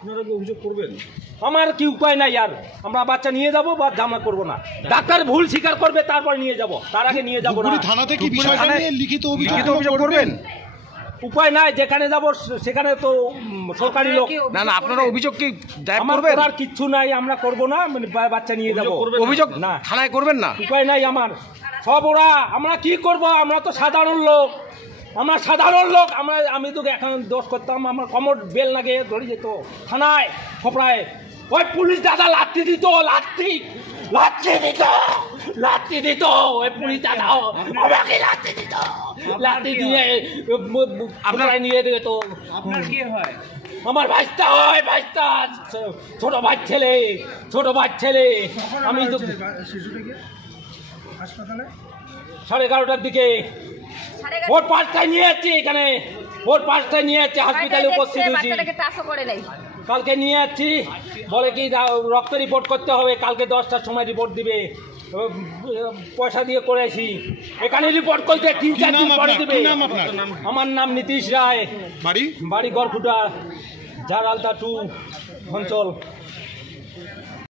আপনারা কি অভিযোগ করবেন? আমার কি উপায় নাই, আর আমরা বাচ্চা নিয়ে যাব বা জামা করব না। ডাক্তার ভুল স্বীকার করবে তারপর নিয়ে যাব, তার আগে নিয়ে যাব না। থানাতে কি বিষয়টা নিয়ে লিখিত অভিযোগ করবেন? উপায় নাই, যেখানে যাব সেখানে তো সরকারি লোক। না না, আপনারা অভিযোগ কি দায়ের আমার করবেন? করার কিচ্ছু নাই, আমরা করব না, মানে বাচ্চা নিয়ে যাব। অভিযোগ না, থানায় করবেন না? উপায় নাই আমার। সব ওরা, আমরা কি করব? আমরা তো সাধারণ লোক, আমরা সাধারণ লোক। আমি তো এখন দোষ করতাম, আমার কমর বেল লাগে ধরে যেত থানায় খপড়ায়। ওই পুলিশ দাদা লাঠি দিত, লাঠি দিত ওই পুলিশ দাদা আমাকে লাঠি দিত, লাঠি দিয়ে আপনারা নিয়ে যেত। আপনার কি হয়? আমার ভাইটা হয়, ভাইটা ছোট ভাই ছেলে। আমি তো শিশুটিকে হাসপাতালে 11:30টার দিকে ভোর 5টায় নিয়ে যাচ্ছি, এখানে ভোর 5টায় নিয়ে যাচ্ছি, হসপিটালে উপস্থিত হয়েছি। কালকে নিয়ে যাচ্ছি, বলে কি রক্ত রিপোর্ট করতে হবে, কালকে 10টার সময় রিপোর্ট দিবে। পয়সা দিয়ে করেছি, এখানে রিপোর্ট করতে 3-4 দিন পরে দিবে। আমার নাম নীতিশ রায়, বাড়ি গড়খুটা, ঝাড়ালতা 2 অঞ্চল।